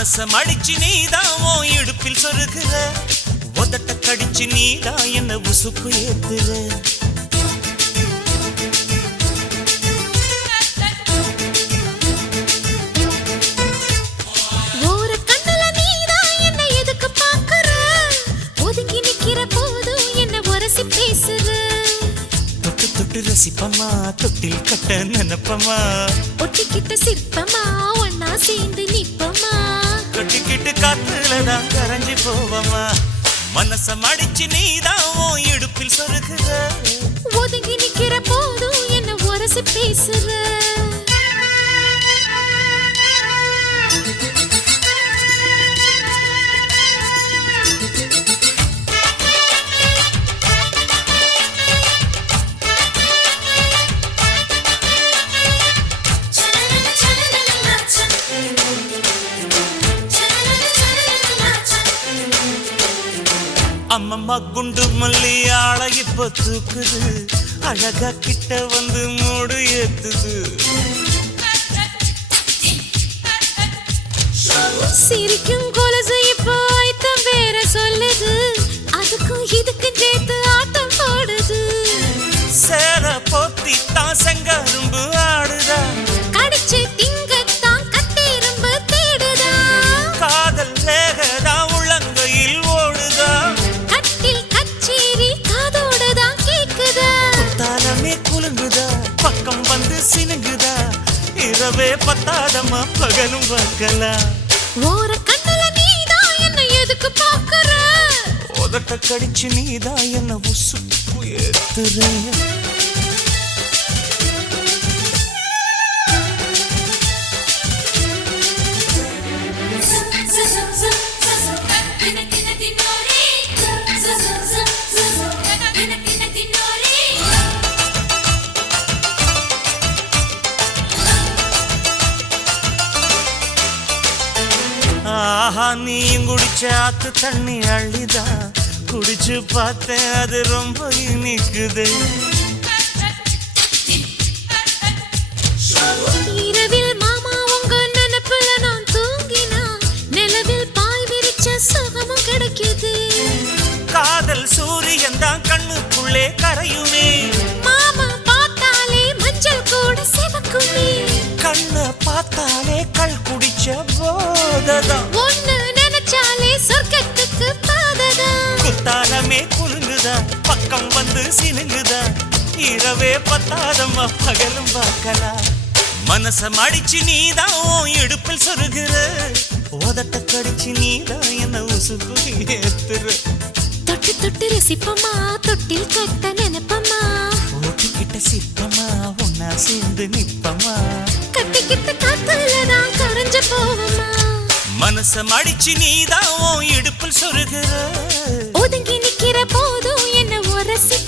மனச மடிச்சு நீதான் உன் இடுப்பில் சொருகுற உதட்ட கடிச்சு நீதான் என்ன உசுப்பு ஏத்துற ரசிப்பமா தொட்டில் கட்ட நினைப்பமா ஒட்டிக்கிட்ட சிற்பமா ஒன்னா சேர்ந்து நிப்பமா கொட்டிக்கிட்டு காத்துலதான் கரைஞ்சி போவமா மனச மடிச்சு நீதான் உன் இடுப்பில் சொருகுற ஒதுங்கி நிக்கிற போதும் என்ன உரசி பேசுற அம்மம்மா குண்டு மல்லி ஆள இப்ப தூக்குது அழகா கிட்ட வந்து மூடு ஏத்துது சிரிக்கும் கொலுசு இப்போ ஐத்தம் வேற சொல்லுது அதுக்கும் இதுக்கும் சேர்த்து ஆட்டம் போடுது சேர போத்தி தான் செங்கரும்பு ஆடுதா கடிச்சு திங்கத்தான் கத்தெரும்பு தேடுதா காதல் ரேகதா உள்ளங்கையில் ஓடுதா கட்டில் கச்சேரி காதோடுதான் கேக்குதா தாளமே குலுங்குதா பக்கம் வந்து சினுங்குதா இரவே பத்தாதமா பகலும் பார்க்கலாம் ஓர கண்ணுல நீதான் என்ன எதுக்கு பாக்குற உதட்ட கடிச்சு நீதான் என்ன உசுப்பு ஏத்துற ஆஹா நீயும் குடிச்ச ஆத்து தண்ணி அள்ளிதா குடிச்சு பார்த்தேன் அது ரொம்ப இனிக்குது இரவில் மாமா உங்க நினைப்புல நான் தூங்கினா நிலவில் பாய் விரிச்ச சுகமும் கிடைக்குது காதல் சூரியன் தான் கண்ணுக்குள்ளே கரையுமே மாமா பார்த்தாலே மஞ்சள் கூட சிவக்குமே கண்ண பார்த்தாலே கள் குடிச்ச போததான் ஒண்ணு நினைச்சாலே சொர்க்கத்துக்கு பாததா குத்தாலமே குலுங்குதா பக்கம் வந்து சினுங்குதா இரவே பத்தாதம்மா பகலும் பார்க்கலாம் மனச மடிச்சு நீதான் உன் இடுப்பில் சொருகுற உதட்ட கடிச்சு நீதான் என்ன உசுப்பு ஏத்துற தொட்டு தொட்டு ரசிப்பமா தொட்டில் கட்ட நினைப்பமா ஓட்டிக்கிட்ட சிற்பமா ஒன்னா சேர்ந்து நிப்பமா கட்டிக்கிட்ட காத்துலதான் கரைஞ்சு போவமா மனச மடிச்சு நீதான் உன் இடுப்பில் சொருகுற ஒதுங்கி நிக்கிற போதும் என்ன உரசி